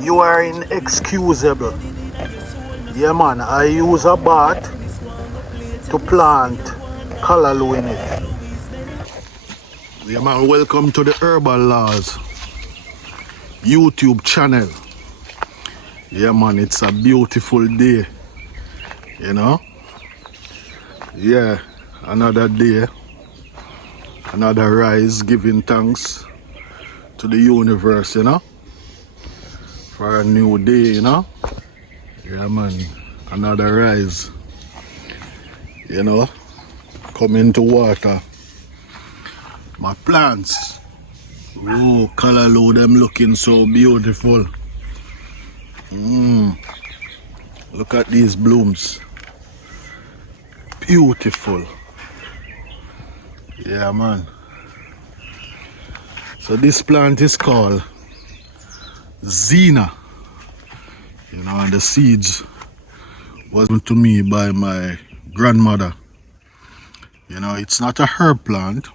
You are inexcusable. Yeah, man, I use a bat to plant callaloo in it. Yeah, man, welcome to the Herbal Laws YouTube channel. Yeah, man, it's a beautiful day, you know? Yeah, another day, another rise, giving thanks to the universe, you know? For a new day, you know? Yeah, man, another rise, you know? Coming to water my plants. Oh, callaloo, them looking so beautiful. Look at these blooms. Beautiful. Yeah, man. So this plant is called Zina. You know, and the seeds was given to me by my grandmother. You know, it's not a herb plant,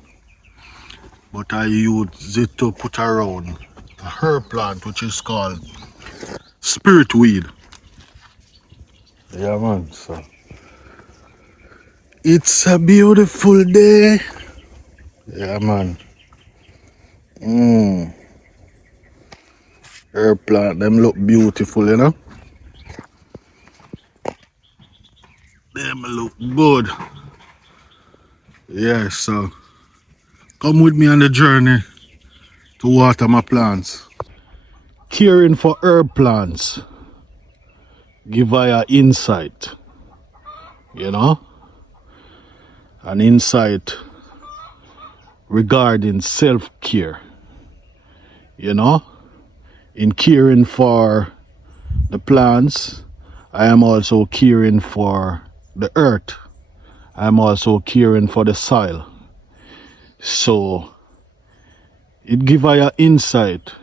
but I use it to put around a herb plant which is called spirit weed. Yeah, man. So it's a beautiful day. Yeah, man. Herb plant, them look beautiful, you know. Them look good. Yeah, so come with me on the journey to water my plants. Caring for herb plants give via insight, you know, an insight regarding self-care, you know. In caring for the plants, I am also caring for the earth. I am also caring for the soil. So it give I a insight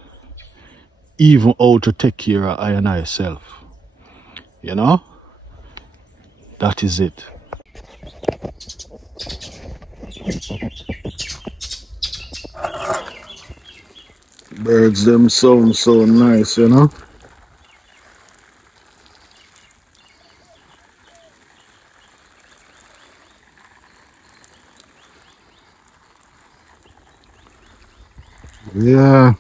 even how to take care of I and I self. You know? That is it. Birds them sound so nice, you know? Yeah.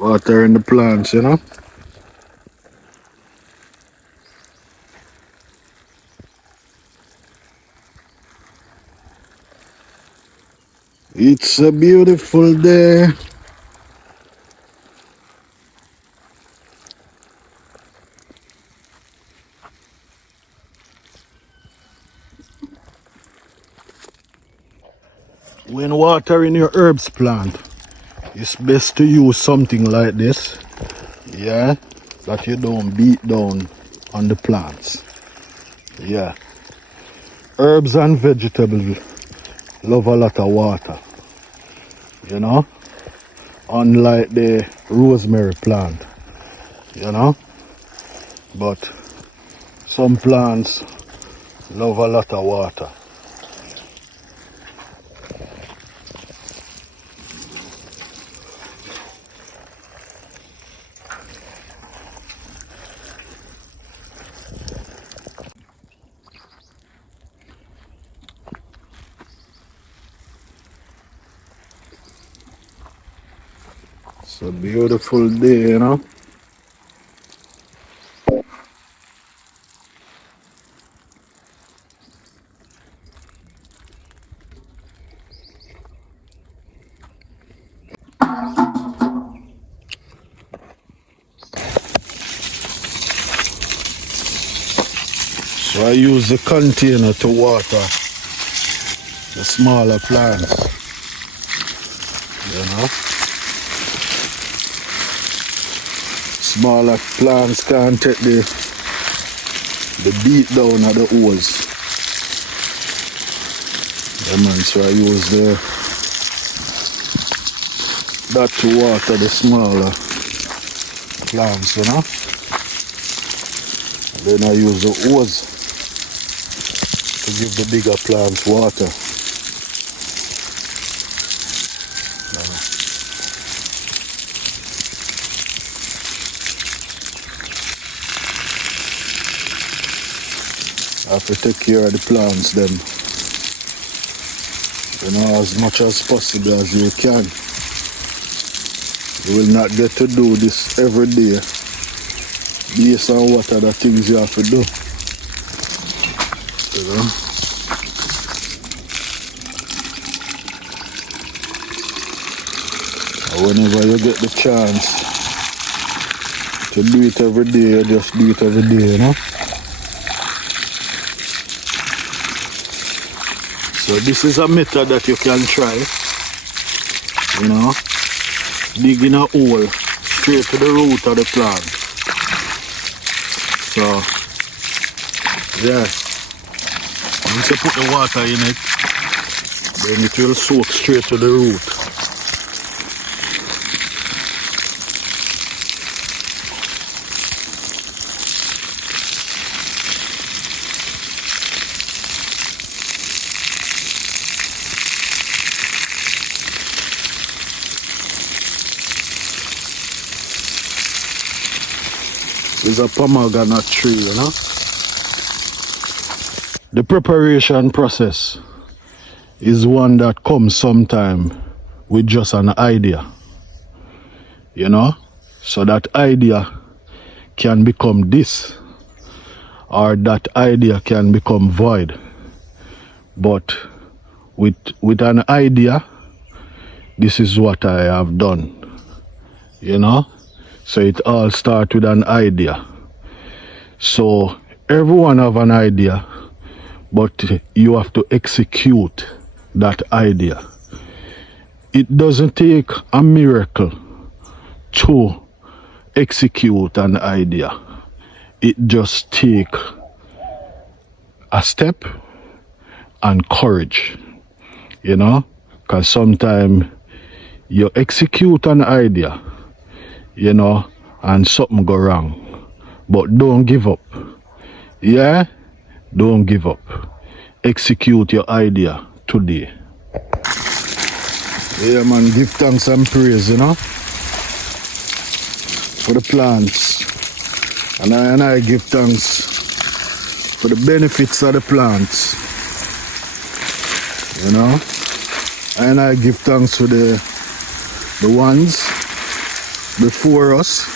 Watering the plants, you know? It's a beautiful day. When watering your herbs plant, it's best to use something like this. Yeah, that you don't beat down on the plants. Yeah. Herbs and vegetables love a lot of water. You know? Unlike the rosemary plant. You know? But some plants love a lot of water. It's a beautiful day, you know? So I use the container to water the smaller plants, you know. Smaller plants can't take the beat down of the hose. Yeah, man, so I use that to water the smaller plants, you know. And then I use the hose to give the bigger plants water. have to take care of the plants them, you know, as much as possible as you can. You will not get to do this every day based on what other things you have to do, you know. And whenever you get the chance to do it every day, you just do it every day, you know. So this is a method that you can try, you know, digging a hole straight to the root of the plant. So, yeah, once you put the water in it, then it will soak straight to the root. It's a pomegranate tree, you know. The preparation process is one that comes sometime with just an idea, you know. So that idea can become this, or that idea can become void. But with an idea, this is what I have done, you know. So it all starts with an idea. So everyone have an idea, but you have to execute that idea. It doesn't take a miracle to execute an idea. It just takes a step and courage, you know, because sometimes you execute an idea, you know, and something go wrong. But don't give up. Yeah? Don't give up. Execute your idea today. Yeah, man, give thanks and praise, you know, for the plants. And I give thanks for the benefits of the plants, you know. And I give thanks for the ones before us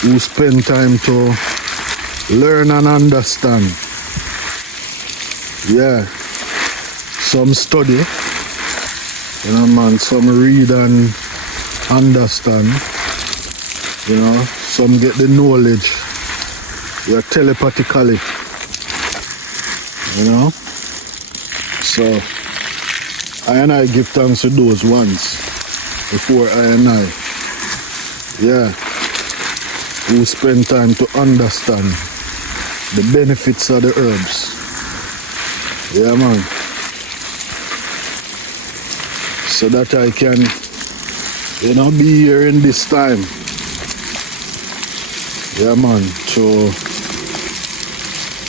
who spend time to learn and understand. Yeah, some study, you know, man, some read and understand, you know, some get the knowledge, yeah, telepathically, you know. So I give thanks to those ones before I, yeah, who spend time to understand the benefits of the herbs. Yeah, man. So that I can, you know, be here in this time. Yeah, man. So,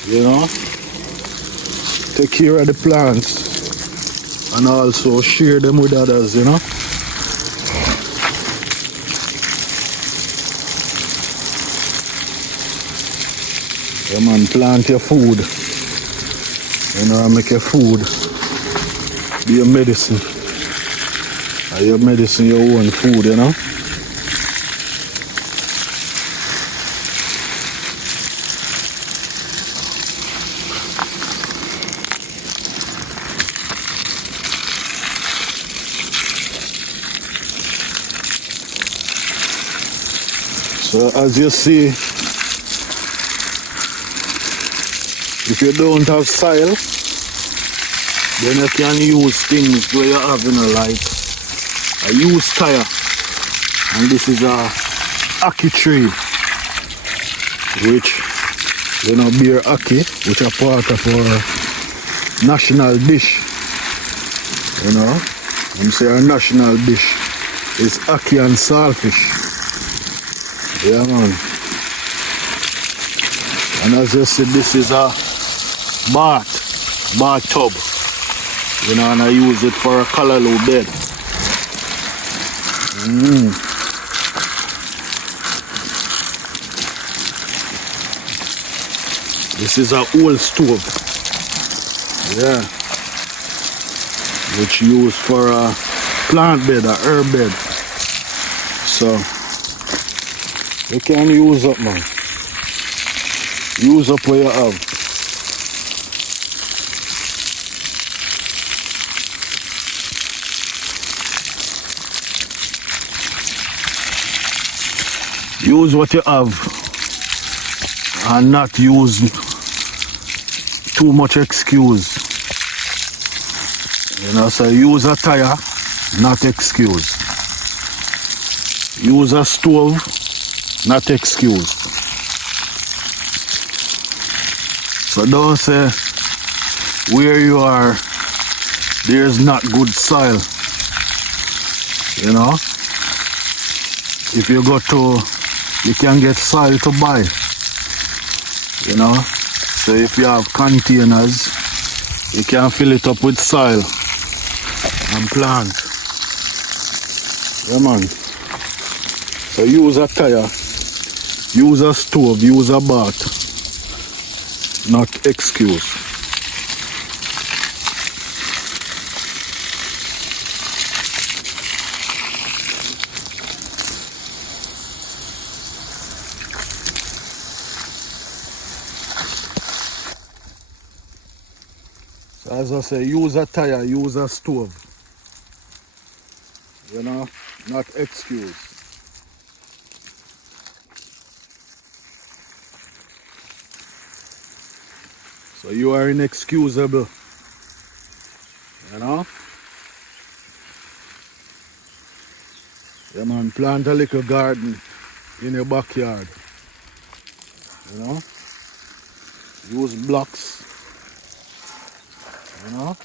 you know, take care of the plants and also share them with others, you know. Yeah, man, plant your food, you know, make your food be your medicine. And your medicine, your own food, you know. So as you see, if you don't have soil, then you can use things where you have, you know, like a used tire. And this is a ackee tree, which, you know, beer ackee, which are part of our national dish. You know, I'm saying our national dish is ackee and saltfish. Yeah, man. And as you see, this is a bathtub, you know, and I use it for a callaloo bed. This is a old stove. Yeah. Which used for a plant bed, a herb bed. So you can use up, man. Use up what you have. Use what you have and not use too much excuse. You know, so use a tire, not excuse. Use a stove, not excuse. So don't say where you are there's not good soil. You know, if you go to, you can get soil to buy. You know, so if you have containers, you can fill it up with soil and plant. Yeah, man. So use a tire, use a stove, use a bath, not excuse. So as I say, use a tire, use a stove. You know, not excuse. So you are inexcusable. You know? Yeah, man, plant a little garden in your backyard. You know? Use blocks. You know?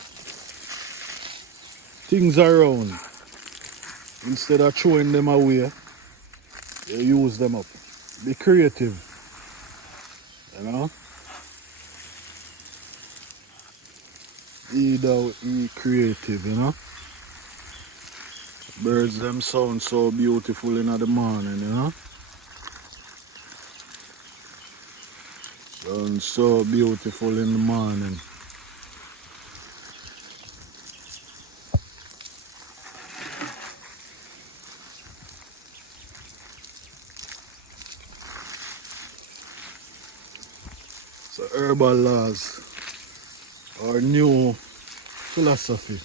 Things around. Instead of throwing them away, you use them up. Be creative. You know? Be creative, you know? Birds them sound so beautiful in the morning, you know? Sound so beautiful in the morning. So herbal laws, our new philosophy,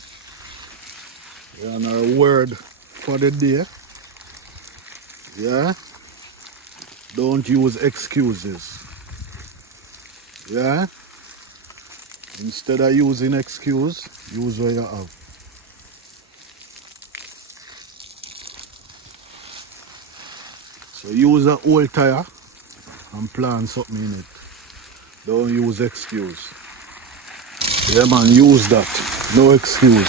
and our word for the day. Yeah? Don't use excuses. Yeah? Instead of using excuse, use what you have. So use an old tire and plant something in it. Don't use excuse. Yeah, man, use that. No excuse.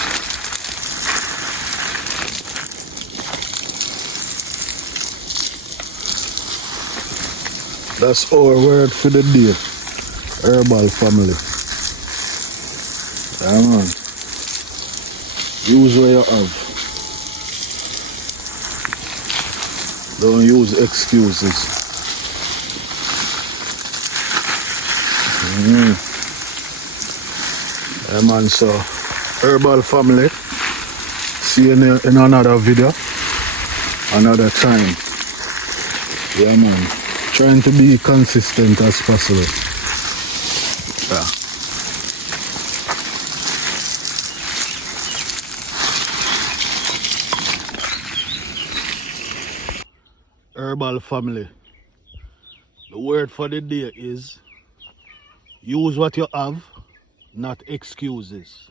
That's our word for the day. Herbal family. Yeah, man. Use what you have. Don't use excuses. Yeah, man, so herbal family. See you in another video, another time. Yeah, man. Trying to be consistent as possible. Yeah. Herbal family. The word for the day is use what you have, not excuses.